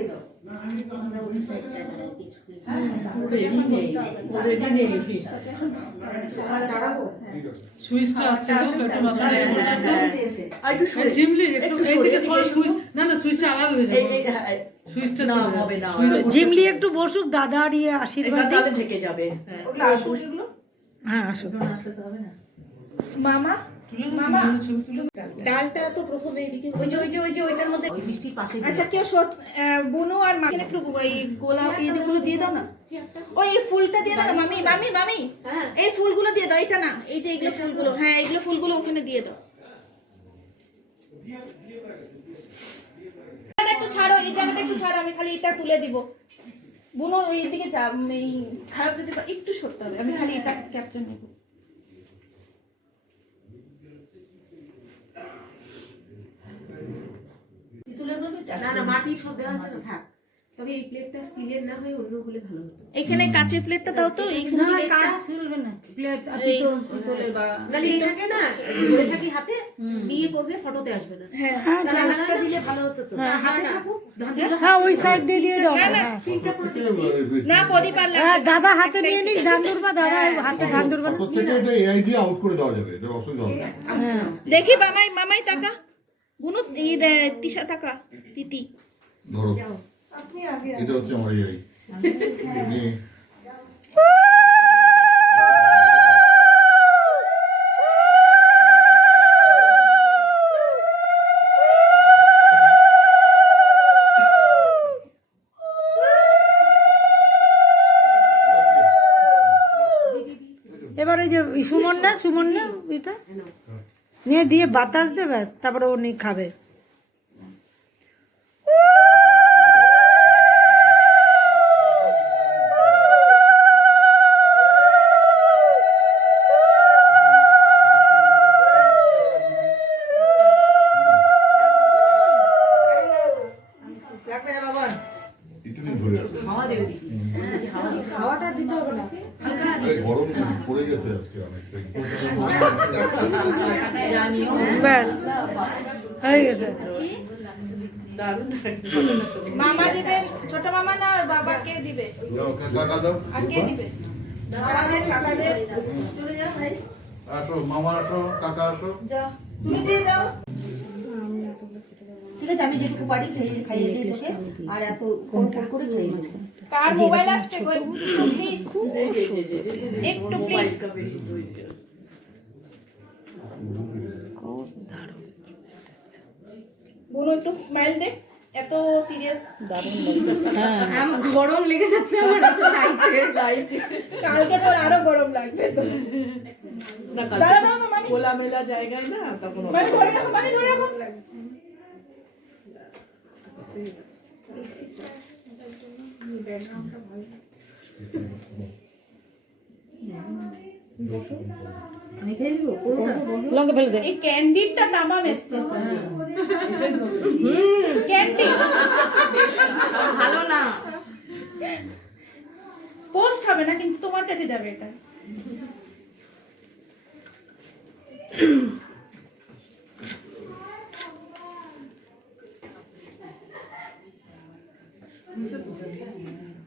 লাগিয়ে। আর একটু বসুক, দাদা আর ইয়ে আশীর্বাদ থেকে যাবে হ্যাঁ মামা তুলে ডালটা তো প্রথমে এদিকে ওই যে ওই যে ওই যে, ওইটার মধ্যে পাশে আচ্ছা কেউ সত- আর মাকে একটু ওই গোলাপ এই যেগুলো দিয়ে দাও না। ওই এই ফুলটা দিয়ে দাও না মামি মামি মামি। হ্যাঁ। এই ফুলগুলো দিয়ে দাও এটা না এই যে এগুলো ফুলগুলো। হ্যাঁ এগুলো ফুলগুলো ওখানে দিয়ে দাও। একটু ছাড়ো এই জায়গাটা একটু ছাড়ো আমি খালি এটা তুলে দিব। বুনো এই দিকে যা খারাপ যদি একটু সরতে হবে আমি খালি এটা ক্যাপচার নেব তুলে নেবে না না মাটির সব দেওয়া আছে না থাক। তবে এই প্লেটটা স্টিলের না হয়ে অন্য হলে ভালো হতো। এখানে কাঁচের প্লেটটা দাও তো এইখান না থেকে কাজ একটা- চলবে না। প্লেট আর এই- পিতল পিতলের বা নাহলে এটাকে না ধরে থাকি হাতে বিয়ে করবে ফটোতে আসবে না। হ্যাঁ হ্যাঁ তাহলে হ্যাঁ, হাতটা দিলে ভালো হতো তো। হাতে থাকুক হ্যাঁ ওই সাইড দিয়ে দিয়ে দাও। না, না, হ্যাঁ। তিনটা করে না প্রদীপ আর লাগবে হ্যাঁ দাদা হাতে নিয়ে নিস ধান্দুর বা দাদা হাতে ধান্দুর বা থেকে এটা এআই দিয়ে আউট করে দেওয়া যাবে এটা অসুবিধা হবে দেখি মামাই মামাই টাকা গুনু এই দে তিশা টাকা তিতি। ধরো। এটা হচ্ছে আমার নিয়ে এবার ওই যে সুমন না সুমন না এটা? নিয়ে দিয়ে বাতাস দে ব্যাস তারপরে ও নিয়ে খাবে দেবে। খাওয়াটা দিতে হবে না। গরম পড়ে গেছে আজকে অনেকটাই ব্যাস হয়ে গেছে। মামা দিবেন ছোট মামা না দিবে? কাকা দাও। আর কে দিবে? চলে যাও ভাই। আসো মামা আসো কাকা আসো। তুমি দিয়ে যাও ঠিক আমি যেটুকু পারি খাইয়ে খাইয়ে দিয়ে দেশে আর এত ফোন ফোন করে খাইয়ে দেবো। কার মোবাইল আসছে গো? প্লিজ একটু প্লিজ বুনু একটু স্মাইল দে। এত সিরিয়াস গরম লেগে যাচ্ছে আমার লাইটে লাইটে কালকে তোর আরও গরম লাগবে তো। খোলামেলা জায়গায় না তখন মামি ধরে রাখো মামি ধরে রাখো। লঙ্কা ফেলে দে। এই ক্যান্ডিডটা তামাম এসছে। হুম ক্যান্ডি। ভালো না। পোস্ট হবে না কিন্তু তোমার কাছে যাবে এটা। 你是不觉得？